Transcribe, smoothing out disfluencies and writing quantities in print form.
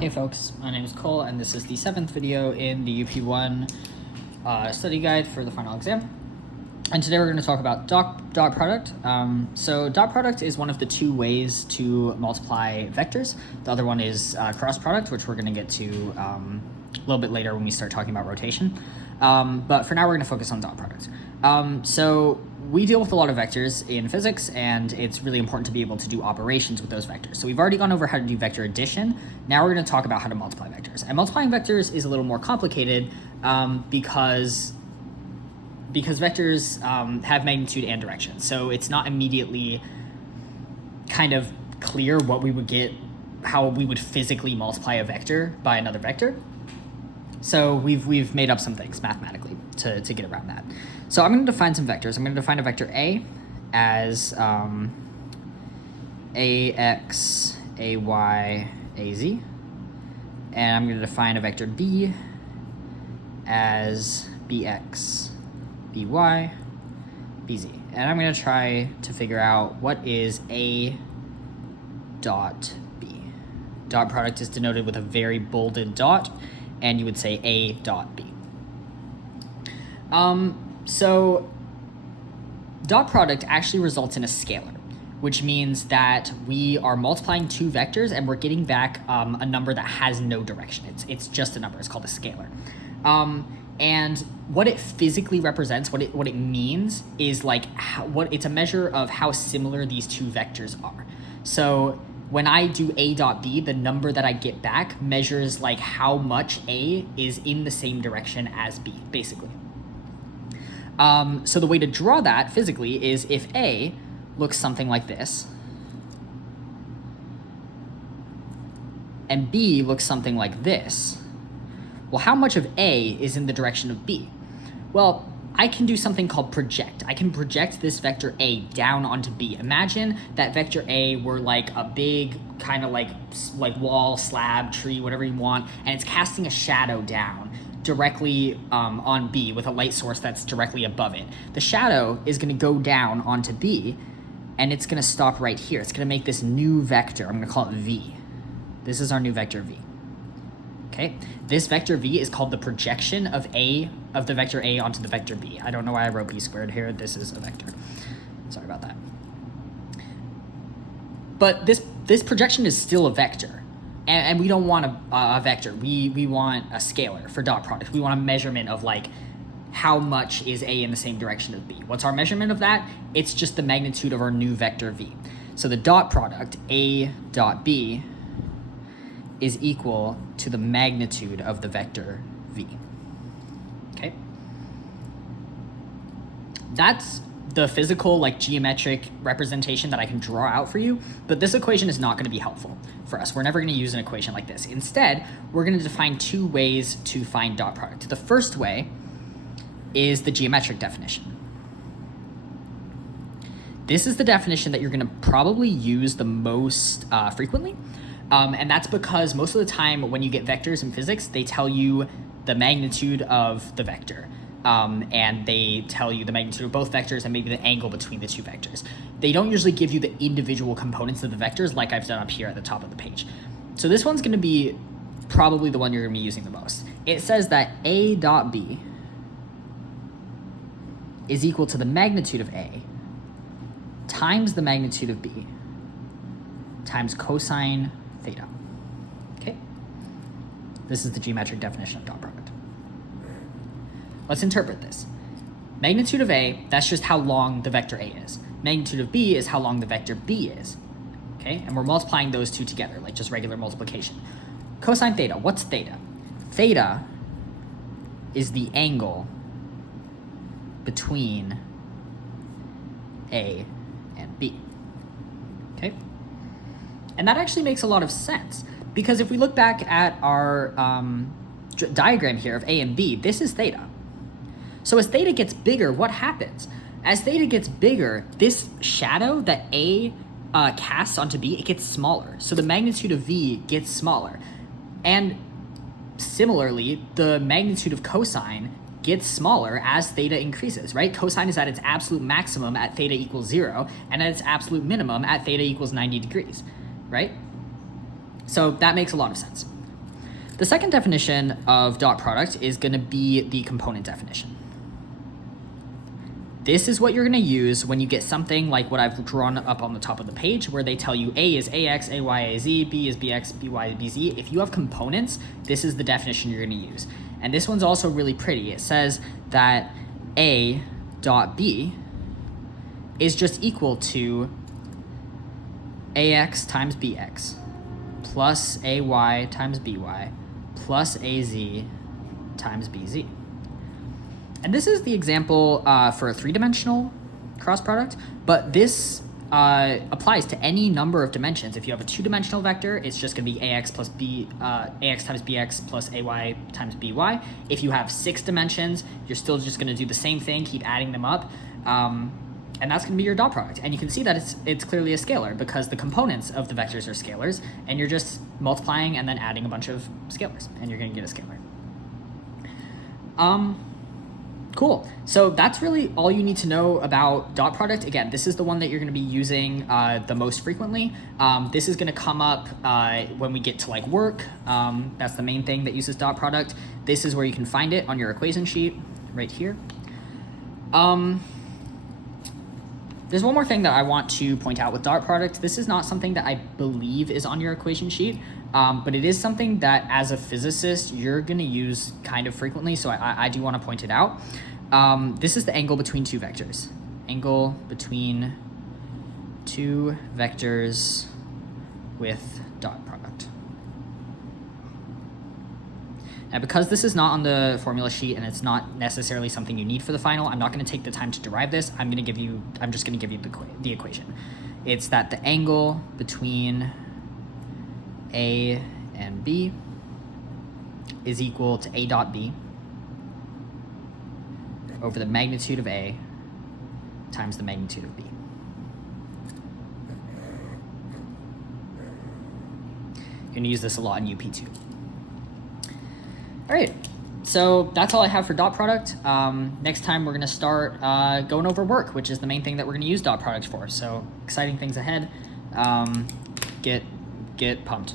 Hey folks, my name is Cole and this is the 7th video in the UP1 study guide for the final exam. And today we're going to talk about dot product. So dot product is one of the two ways to multiply vectors. The other one is cross product, which we're going to get to a little bit later when we start talking about rotation. But for now we're going to focus on dot product. So we deal with a lot of vectors in physics, and it's really important to be able to do operations with those vectors. So we've already gone over how to do vector addition. Now we're going to talk about how to multiply vectors. And multiplying vectors is a little more complicated because vectors have magnitude and direction. So it's not immediately kind of clear what we would get, how we would physically multiply a vector by another vector. So we've made up some things mathematically to get around that. So I'm going to define some vectors. I'm going to define a vector A as AX, AY, AZ. And I'm going to define a vector B as BX, BY, BZ. And I'm going to try to figure out what is A dot B. Dot product is denoted with a very bolded dot, and you would say A dot B. So dot product actually results in a scalar, which means that we are multiplying two vectors and we're getting back a number that has no direction. It's just a number. It's called a scalar. And what it physically represents, what it means is like it's a measure of how similar these two vectors are. So when I do A dot B, the number that I get back measures like how much A is in the same direction as B, basically. So the way to draw that physically is if A looks something like this, and B looks something like this, well, how much of A is in the direction of B? Well, I can do something called project. I can project this vector A down onto B. Imagine that vector A were like a big kind of like wall, slab, tree, whatever you want, and it's casting a shadow down directly on B with a light source that's directly above it. The shadow is going to go down onto B, and it's going to stop right here. It's going to make this new vector. I'm going to call it V. This is our new vector V. Okay, this vector V is called the projection of the vector A onto the vector B. I don't know why I wrote B squared here. This is a vector. Sorry about that. But this projection is still a vector. And we don't want a vector. We want a scalar for dot product. We want a measurement of like how much is A in the same direction of B. What's our measurement of that? It's just the magnitude of our new vector V. So the dot product, A dot B, is equal to the magnitude of the vector V. Okay? That's the physical, like geometric representation that I can draw out for you, but this equation is not going to be helpful for us. We're never going to use an equation like this. Instead, we're going to define two ways to find dot product. The first way is the geometric definition. This is the definition that you're going to probably use the most frequently. And that's because most of the time when you get vectors in physics, they tell you the magnitude of the vector. And they tell you the magnitude of both vectors and maybe the angle between the two vectors. They don't usually give you the individual components of the vectors like I've done up here at the top of the page. So this one's going to be probably the one you're going to be using the most. It says that A dot B is equal to the magnitude of A times the magnitude of B times cosine theta. Okay? This is the geometric definition of dot product. Let's interpret this. Magnitude of A, that's just how long the vector A is. Magnitude of B is how long the vector B is. Okay? And we're multiplying those two together, like just regular multiplication. Cosine theta, what's theta? Theta is the angle between A and B. Okay? And that actually makes a lot of sense, because if we look back at our diagram here of A and B, this is theta. So as theta gets bigger, what happens? As theta gets bigger, this shadow that A casts onto B, it gets smaller. So the magnitude of V gets smaller. And similarly, the magnitude of cosine gets smaller as theta increases, right? Cosine is at its absolute maximum at theta equals 0, and at its absolute minimum at theta equals 90 degrees, right? So that makes a lot of sense. The second definition of dot product is going to be the component definition. This is what you're going to use when you get something like what I've drawn up on the top of the page, where they tell you A is AX, AY, AZ, B is BX, BY, BZ. If you have components, this is the definition you're going to use. And this one's also really pretty. It says that A dot B is just equal to AX times BX plus AY times BY plus AZ times BZ. And this is the example for a three-dimensional cross product, but this applies to any number of dimensions. If you have a two-dimensional vector, it's just going to be AX plus AX times BX plus AY times BY. If you have 6 dimensions, you're still just going to do the same thing, keep adding them up, and that's going to be your dot product. And you can see that it's clearly a scalar because the components of the vectors are scalars, and you're just multiplying and then adding a bunch of scalars, and you're going to get a scalar. Cool. So that's really all you need to know about dot product. Again, this is the one that you're going to be using the most frequently. This is going to come up when we get to like work. That's the main thing that uses dot product. This is where you can find it on your equation sheet right here. There's one more thing that I want to point out with dot product. This is not something that I believe is on your equation sheet, but it is something that as a physicist, you're gonna use kind of frequently, so I do wanna point it out. This is the angle between two vectors. Angle between two vectors with dot product. Now, because this is not on the formula sheet and it's not necessarily something you need for the final, I'm not going to take the time to derive this. I'm just going to give you the equation. It's that the angle between A and B is equal to A dot B over the magnitude of A times the magnitude of B. You're going to use this a lot in UP2. All right, so that's all I have for dot product. Next time we're gonna start going over work, which is the main thing that we're gonna use dot product for. So exciting things ahead. Get pumped.